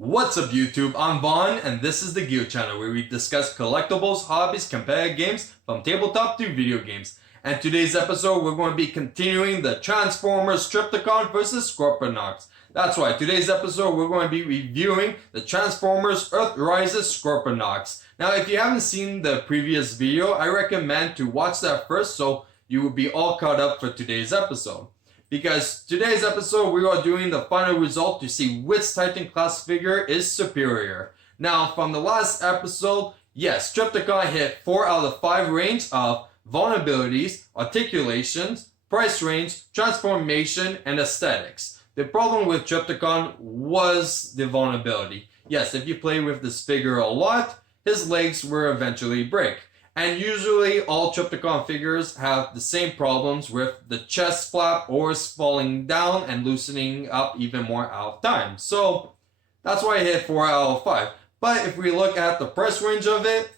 What's up YouTube, I'm Vaughn and this is the Gear channel where we discuss collectibles, hobbies, competitive games from tabletop to video games. And today's episode we're going to be continuing the Transformers Trypticon vs Scorponok. That's right, today's episode we're going to be reviewing the Transformers Earthrise Scorponok. Now if you haven't seen the previous video, I recommend to watch that first so you will be all caught up for today's episode. Because today's episode we are doing the final result to see which Titan class figure is superior. Now from the last episode, yes, Trypticon hit 4 out of 5 range of vulnerabilities, articulations, price range, transformation, and aesthetics. The problem with Trypticon was the vulnerability. Yes, if you play with this figure a lot, his legs will eventually break. And usually all Trypticon figures have the same problems with the chest flap always falling down and loosening up even more out of time. So that's why I hit 4 out of 5. But if we look at the price range of it,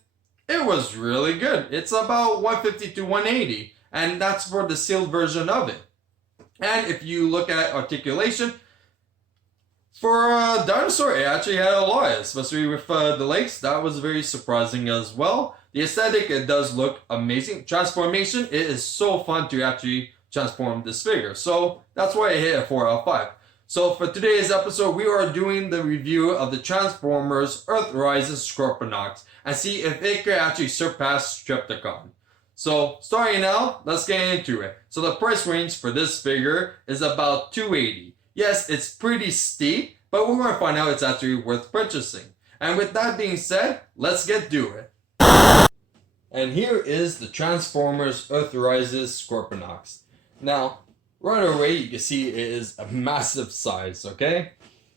it was really good. It's about 150 to 180, and that's for the sealed version of it. And if you look at articulation, for a dinosaur, it actually had a lot, especially with the legs. That was very surprising as well. The aesthetic, it does look amazing. Transformation, it is so fun to actually transform this figure. So that's why I hit a 4 out of 5. So for today's episode, we are doing the review of the Transformers Earthrise Scorponok and see if it could actually surpass Trypticon. So starting out, let's get into it. So the price range for this figure is about 280. Yes, it's pretty steep, but we're going to find out it's actually worth purchasing. And with that being said, let's get to it. And here is the Transformers Earthrise Scorponok. Now, right away you can see it is a massive size, okay?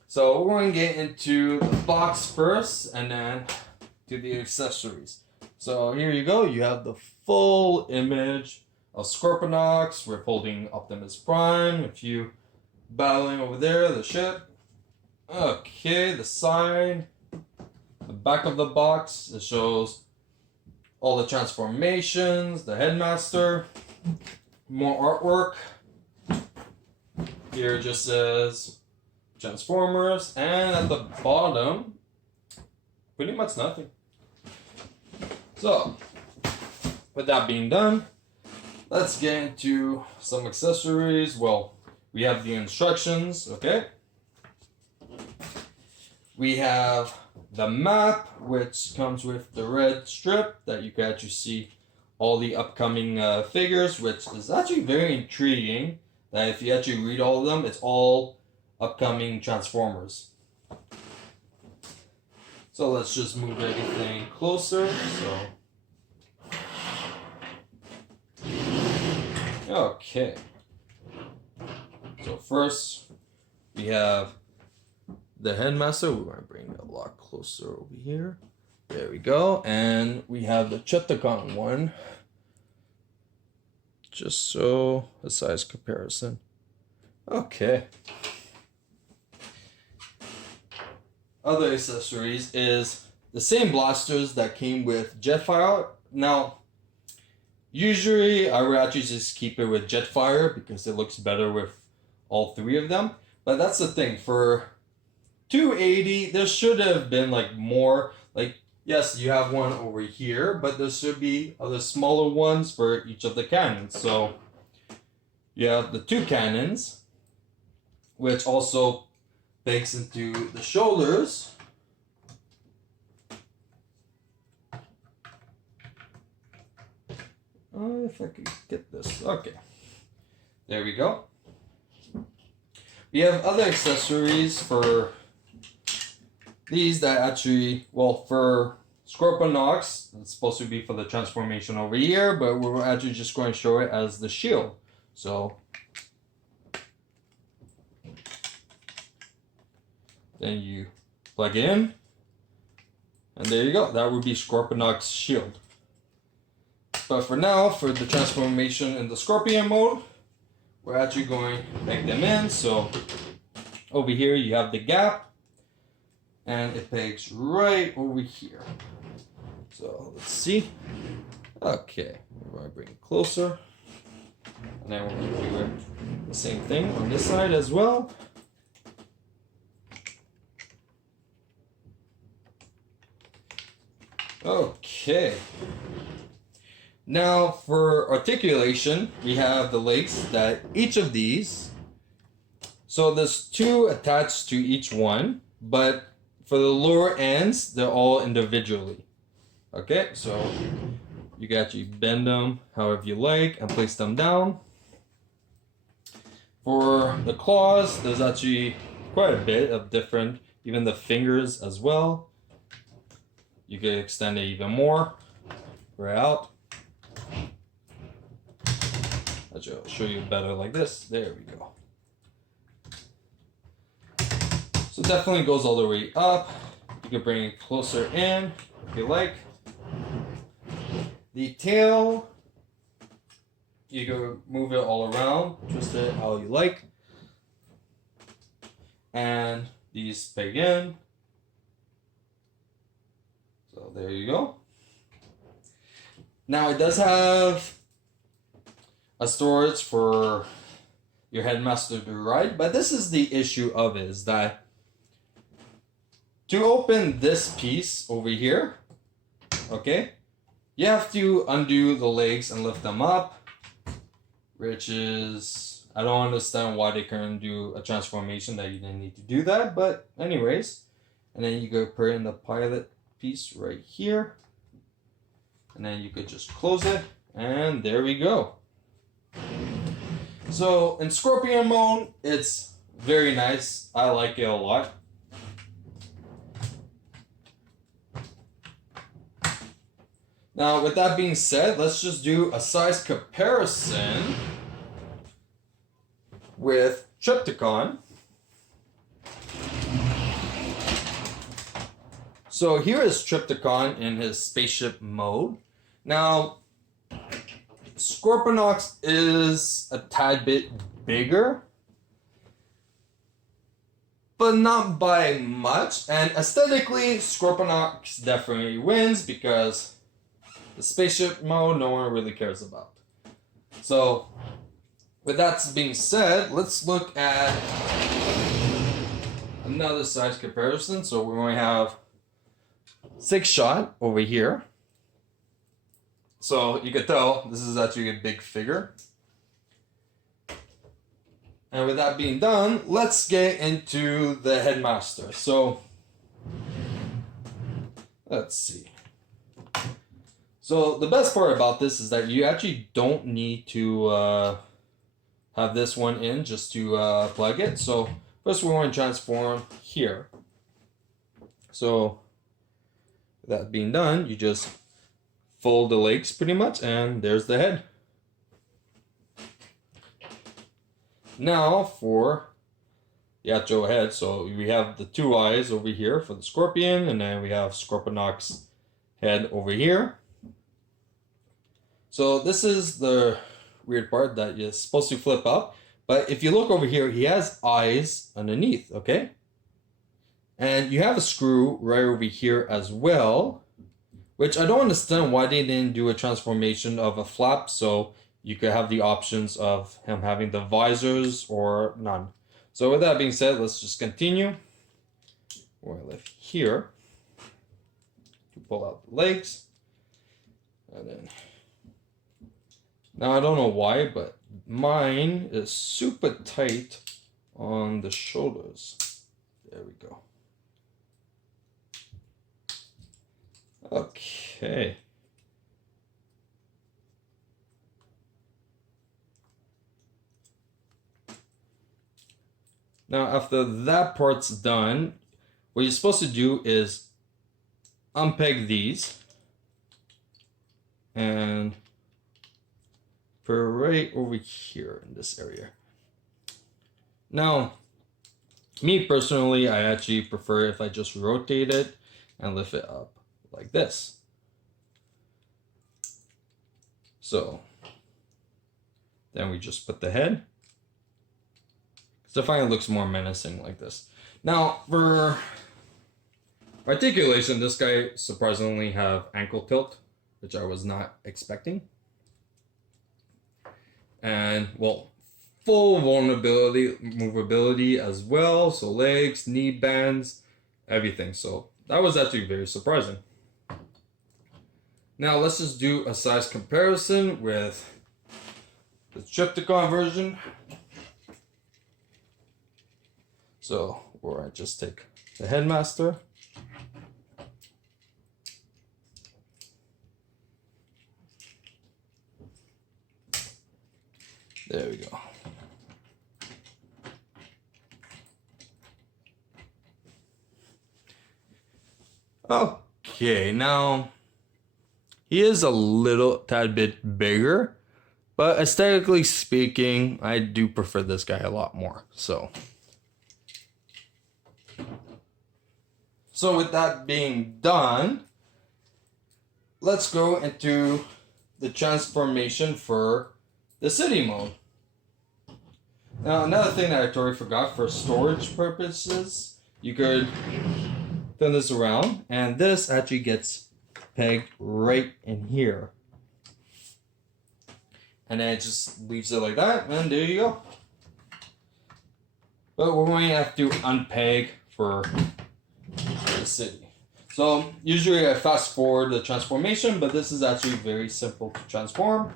So we're going to get into the box first and then to the accessories. So here you go, you have the full image of Scorponok. We're holding Optimus Prime, a few battling over there, the ship. Okay, the side, the back of the box, it shows all the transformations, the headmaster, more artwork. Here it just says Transformers, and at the bottom, pretty much nothing. So, with that being done, let's get into some accessories. Well, we have the instructions, okay? We have the map, which comes with the red strip that you can actually see all the upcoming figures, which is actually very intriguing. That if you actually read all of them, it's all upcoming Transformers. So let's just move everything closer. Okay. So first, we have the headmaster. We're going to bring it a lot closer over here. There we go. And we have the Trypticon one. Just so a size comparison. Okay. Other accessories is the same blasters that came with Jetfire. Now, usually I would actually just keep it with Jetfire because it looks better with all 3 of them. But that's the thing, for 280, there should have been like more, like, yes, you have one over here, but there should be other smaller ones for each of the cannons. So you have the 2 cannons, which also bakes into the shoulders. If I could get this, okay. There we go. We have other accessories for these that actually, well, for Scorponok, it's supposed to be for the transformation over here, but we're actually just going to show it as the shield. So then you plug it in, and there you go. That would be Scorponok's shield. But for now, for the transformation in the Scorpion mode, we're actually going to peg them in. So over here you have the gap, and it pegs right over here. So let's see. Okay, we're going to bring it closer, and then we're going to do the same thing on this side as well. Okay. Now for articulation, we have the legs that each of these. So there's 2 attached to each one, but for the lower ends, they're all individually. Okay, so you can actually bend them however you like and place them down. For the claws, there's actually quite a bit of different, even the fingers as well. You can extend it even more, right out. Actually, I'll show you better like this. There we go. So it definitely goes all the way up. You can bring it closer in if you like. The tail, you can move it all around, twist it how you like. And these peg in. So there you go. Now it does have a storage for your headmaster to ride, but this is the issue of it, is that to open this piece over here, okay, you have to undo the legs and lift them up, which is, I don't understand why they couldn't do a transformation that you didn't need to do that, but anyways. And then you go put in the pilot piece right here, and then you could just close it, and there we go. So in Scorpion mode, it's very nice. I like it a lot. Now, with that being said, let's just do a size comparison with Trypticon. So here is Trypticon in his spaceship mode. Now, Scorponok is a tad bit bigger, but not by much. And aesthetically, Scorponok definitely wins because the spaceship mode, no one really cares about. So, with that being said, let's look at another size comparison. So we only have 6-shot over here. So you can tell this is actually a big figure. And with that being done, let's get into the headmaster. So, let's see. So the best part about this is that you actually don't need to have this one in just to plug it. So first we want to transform here. So that being done, you just fold the legs pretty much, and there's the head. Now for the actual head, so we have the 2 eyes over here for the Scorpion, and then we have Scorponok's head over here. So this is the weird part that you're supposed to flip up. But if you look over here, he has eyes underneath, okay? And you have a screw right over here as well, which I don't understand why they didn't do a transformation of a flap so you could have the options of him having the visors or none. So with that being said, let's just continue. We're gonna lift here to pull out the legs. And then, now I don't know why, but mine is super tight on the shoulders. There we go. Okay. Now after that part's done, what you're supposed to do is unpeg these and put it right over here in this area. Now, me personally, I actually prefer if I just rotate it and lift it up like this. So then we just put the head. So I find it looks more menacing like this. Now for articulation, this guy surprisingly have ankle tilt, which I was not expecting. And well, full vulnerability, movability as well. So legs, knee bands, everything. So that was actually very surprising. Now let's just do a size comparison with the Trypticon version. So, or I just take the headmaster. There we go. Okay, now he is a little tad bit bigger, but aesthetically speaking, I do prefer this guy a lot more. So with that being done, let's go into the transformation for the city mode. Now, another thing that I totally forgot, for storage purposes, you could turn this around, and this actually gets pegged right in here. And then it just leaves it like that, and there you go. But we're going to have to unpeg for the city. So usually I fast forward the transformation, but this is actually very simple to transform.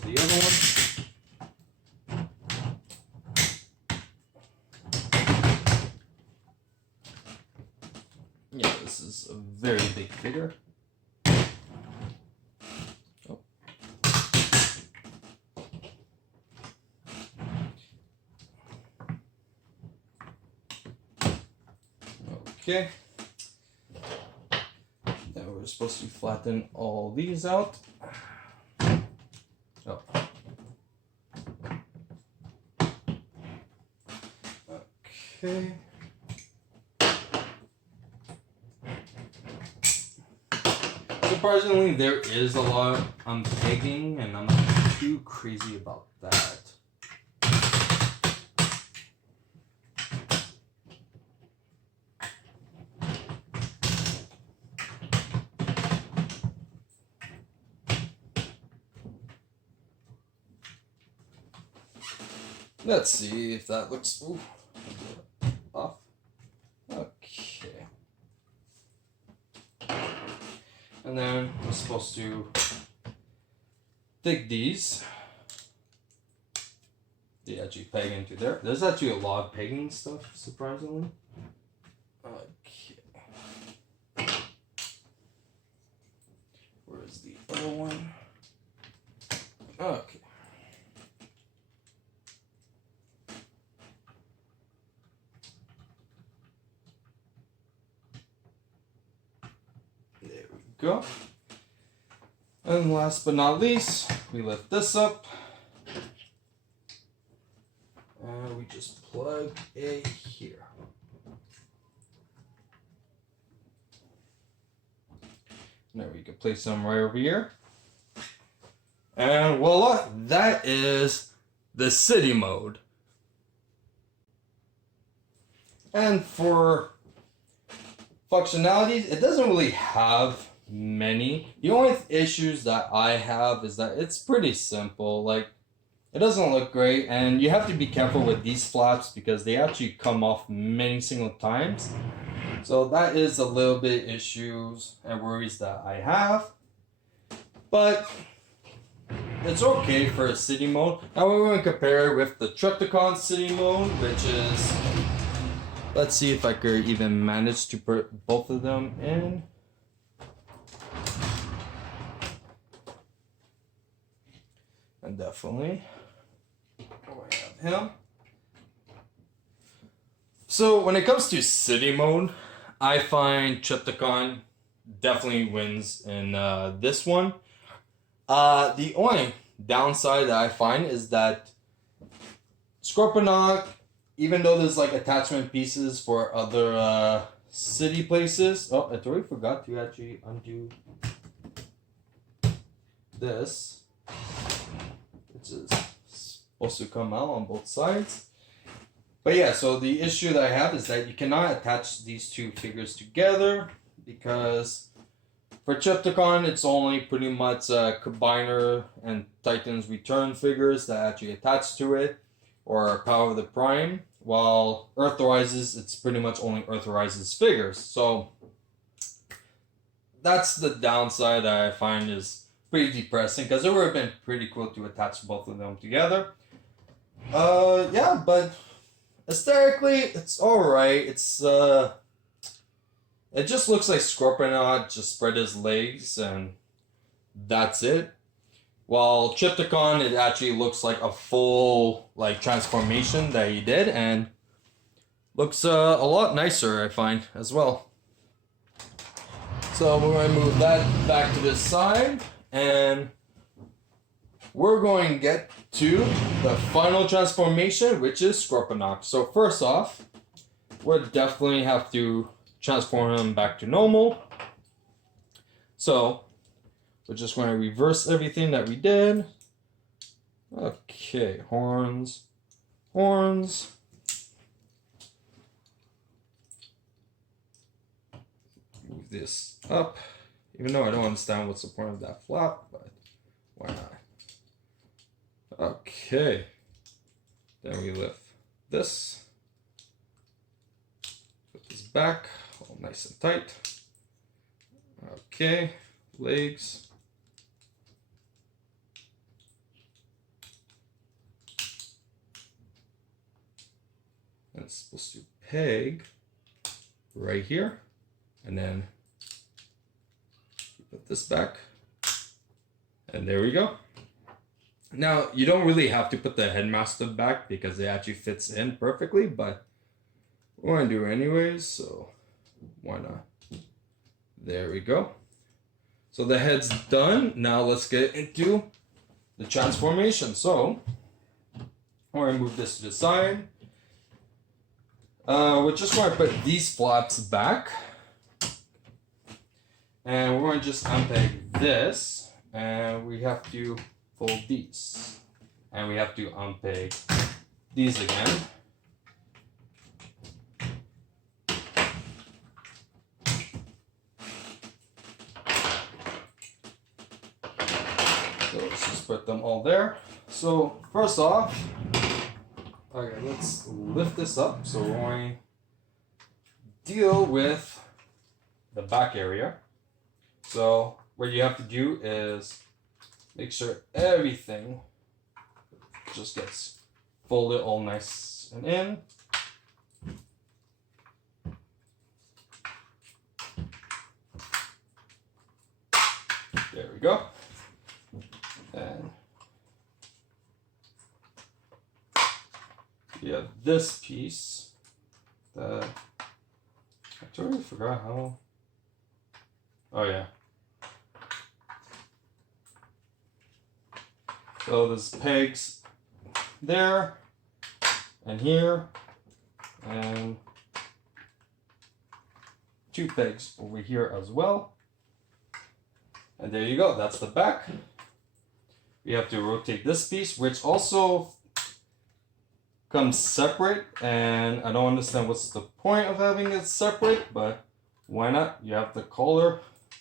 The other one. Yeah, this is a very big figure. Oh. Okay. Now we're supposed to flatten all these out. Oh. Okay. Surprisingly, there is a lot of unpegging, and I'm not too crazy about that. Let's see if that looks off. Okay. And then we're supposed to take these. They actually peg into there. There's actually a lot of pegging stuff, surprisingly. Okay. Where's the other one? Okay. Go. And last but not least, we lift this up and we just plug it here. Now we can place them right over here. And voila, that is the city mode. And for functionalities, it doesn't really have many. The only issues that I have is that it's pretty simple. Like, it doesn't look great, and you have to be careful with these flaps because they actually come off many single times. So that is a little bit issues and worries that I have. But it's okay for a city mode. Now we're going to compare it with the Trypticon city mode, which is, let's see if I could even manage to put both of them in. And definitely, I have him. So when it comes to city mode, I find Trypticon definitely wins in this one. The only downside that I find is that Scorponok, even though there's like attachment pieces for other city places. Oh, I totally forgot to actually undo this, which is supposed to come out on both sides. But yeah, so the issue that I have is that you cannot attach these two figures together because for Trypticon, it's only pretty much Combiner and Titans Return figures that actually attach to it, or Power of the Prime, while Earthrise's, it's pretty much only Earthrise's figures. So that's the downside that I find is pretty depressing, because it would have been pretty cool to attach both of them together. Yeah, but aesthetically, it's alright. It's, it just looks like Scorponok just spread his legs and that's it. While Trypticon, it actually looks like a full like transformation that he did and looks a lot nicer, I find, as well. So we're going to move that back to this side and we're going to get to the final transformation, which is Scorponok. So first off, we'll definitely have to transform him back to normal. So we're just going to reverse everything that we did. Okay, horns. Move this up, even though I don't understand what's the point of that flap, but why not? Okay, then we lift this, put this back, all nice and tight. Okay, legs. And it's supposed to peg right here, and then put this back, and there we go. Now, you don't really have to put the headmaster back because it actually fits in perfectly, but we're going to do it anyways, so why not? There we go. So the head's done. Now let's get into the transformation. So we're going to move this to the side. We're just going to put these flaps back. And we're going to just unpeg this. And we have to fold these, and we have to unpeg these again. So let's just put them all there. So first off, okay, let's lift this up. So we're going to deal with the back area. So what you have to do is make sure everything just gets folded all nice and in. There we go. And you have this piece that I totally forgot how. Oh yeah. So there's pegs there and here and 2 pegs over here as well. And there you go, that's the back. We have to rotate this piece, which also comes separate, and I don't understand what's the point of having it separate, but why not? You have the collar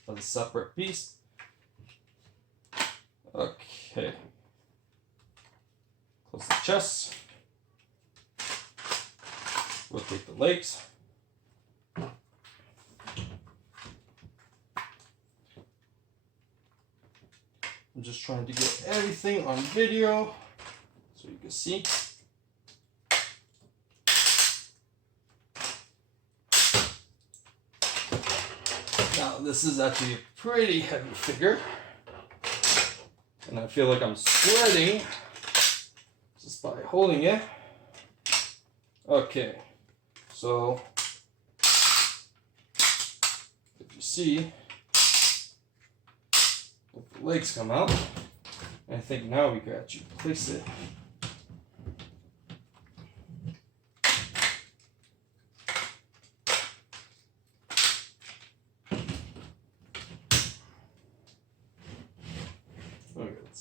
as a separate piece. Okay. Close the chest, rotate the legs. I'm just trying to get everything on video so you can see. Now this is actually a pretty heavy figure, and I feel like I'm sweating just by holding it. Okay, so if you see, if the legs come out, I think now we can actually place it.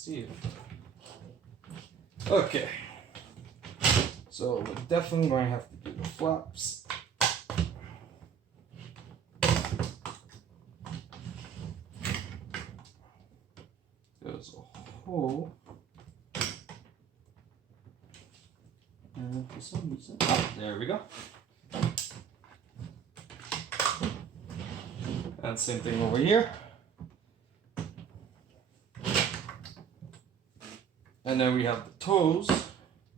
see it. Okay. So we're definitely going to have to do the flaps. There's a hole. And for some reason, there we go. And same thing over here. And then we have the toes.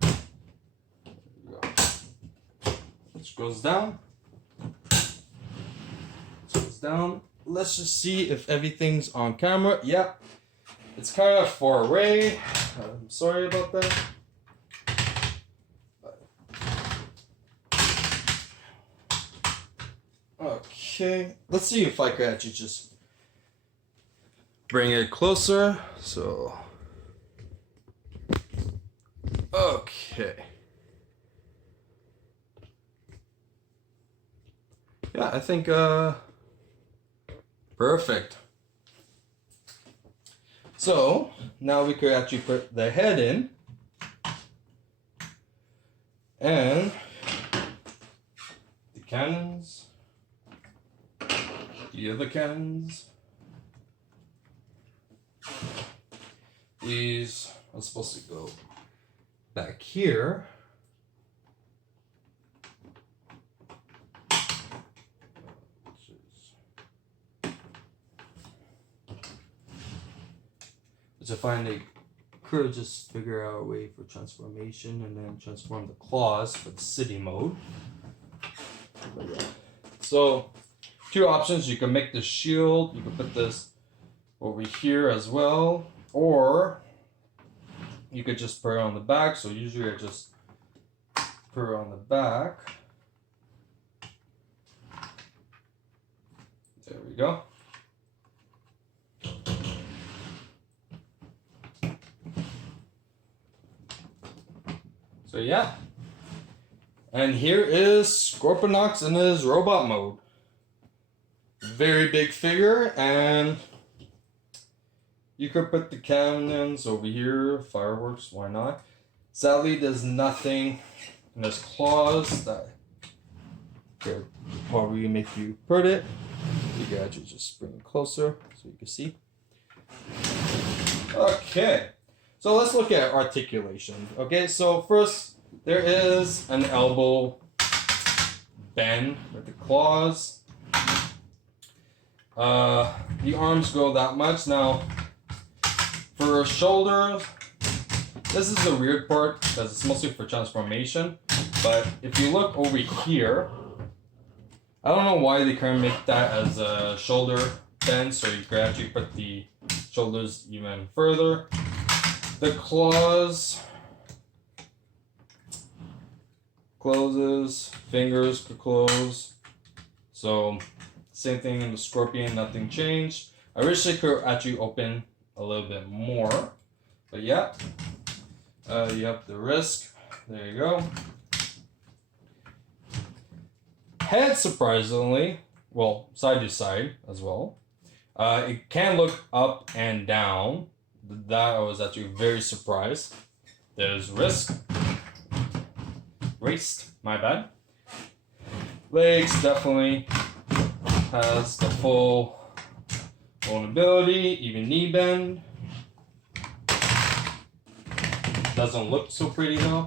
There we go. Which goes down. Goes down. Let's just see if everything's on camera. Yep. It's kind of far away. I'm sorry about that. Okay. Let's see if I could actually just bring it closer. So. Okay. Yeah, I think perfect. So now we could actually put the head in and the cannons, the other cannons. These are supposed to go back here. Which I find they could just figure out a way for transformation and then transform the claws for the city mode. But yeah. So two options: you can make the shield, you can put this over here as well, or you could just put it on the back. So usually I just put it on the back. There we go. So yeah. And here is Scorponok in his robot mode. Very big figure, and you could put the cannons over here, fireworks, why not? Sadly, there's nothing in his claws that could probably make you put it. You can actually just bring it closer so you can see. Okay, so let's look at articulation. Okay, so first, there is an elbow bend with the claws. The arms go that much. Now, for shoulders, this is the weird part because it's mostly for transformation. But if you look over here, I don't know why they can't make that as a shoulder bend, so you could actually put the shoulders even further. The claws closes, fingers could close. So same thing in the scorpion, nothing changed. I wish they could actually open a little bit more, but yeah. You have the wrist, there you go. Head, surprisingly, well, side to side as well. It can look up and down. That I was actually very surprised. There's wrist, my bad. Legs definitely has the full vulnerability, even knee bend. Doesn't look so pretty though.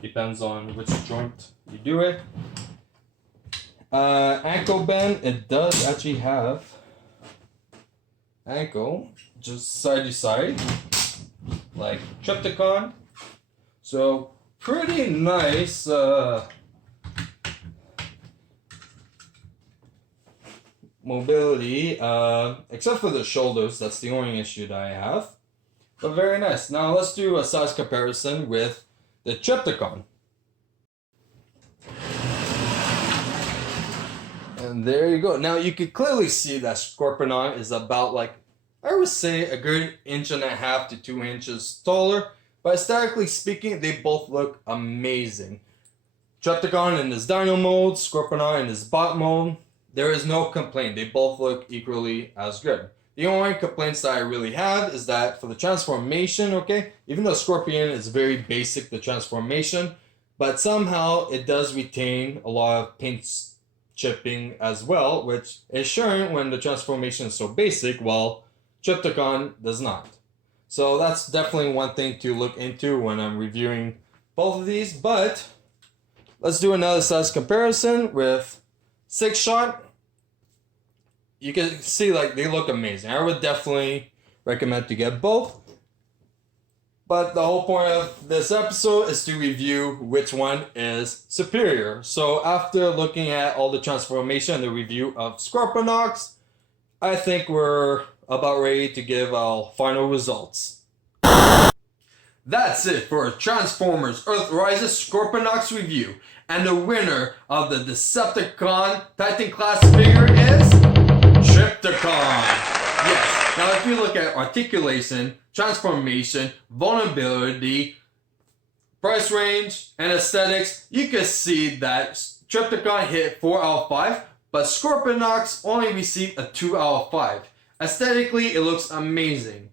Depends on which joint you do it. Ankle bend, it does actually have ankle just side to side, like Trypticon. So pretty nice mobility, except for the shoulders. That's the only issue that I have. But very nice. Now let's do a size comparison with the Trypticon. And there you go. Now you can clearly see that Scorponok is about, like, I would say a good 1.5 to 2 inches taller. But aesthetically speaking, they both look amazing. Trypticon in his Dino mode, Scorponok in his Bot mode. There is no complaint. They both look equally as good. The only complaints that I really have is that for the transformation, okay, even though Scorpion is very basic, the transformation, but somehow it does retain a lot of paint chipping as well, which is shown when the transformation is so basic, while Trypticon does not. So that's definitely one thing to look into when I'm reviewing both of these, but let's do another size comparison with 6-shot. You can see like they look amazing. I would definitely recommend to get both. But the whole point of this episode is to review which one is superior. So after looking at all the transformation and the review of Scorponoks, I think we're about ready to give our final results. That's it for Transformers Earthrise Scorponoks review. And the winner of the Decepticon Titan class figure is Trypticon. Yes, now if you look at articulation, transformation, vulnerability, price range, and aesthetics, you can see that Trypticon hit 4 out of 5, but Scorponoks only received a 2 out of 5. Aesthetically, it looks amazing.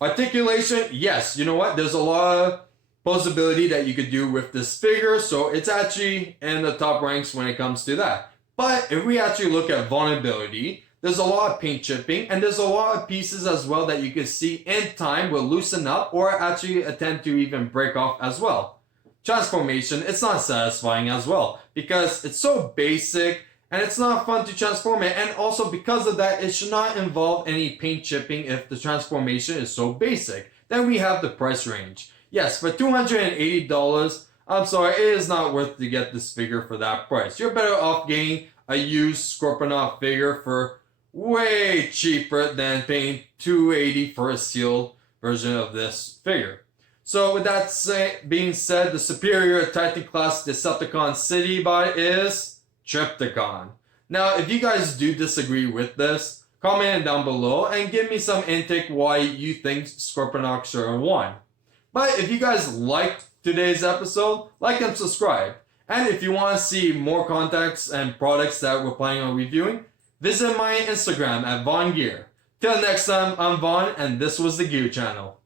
Articulation, yes, you know what? There's a lot of posability that you could do with this figure, so it's actually in the top ranks when it comes to that. But if we actually look at vulnerability, there's a lot of paint chipping, and there's a lot of pieces as well that you can see in time will loosen up or actually attempt to even break off as well. Transformation, it's not satisfying as well because it's so basic and it's not fun to transform it, and also because of that, it should not involve any paint chipping if the transformation is so basic. Then we have the price range. Yes, for $280, I'm sorry, it is not worth to get this figure for that price. You're better off getting a used Scorponok figure for way cheaper than paying $280 for a sealed version of this figure. So with that being said, the superior Titan class Decepticon City bot is Trypticon. Now, if you guys do disagree with this, comment it down below and give me some intake why you think Scorponok should have won. But if you guys liked today's episode, like and subscribe. And if you want to see more contacts and products that we're planning on reviewing, visit my Instagram at VaughnGear. Till next time, I'm Vaughn, and this was the Gear Channel.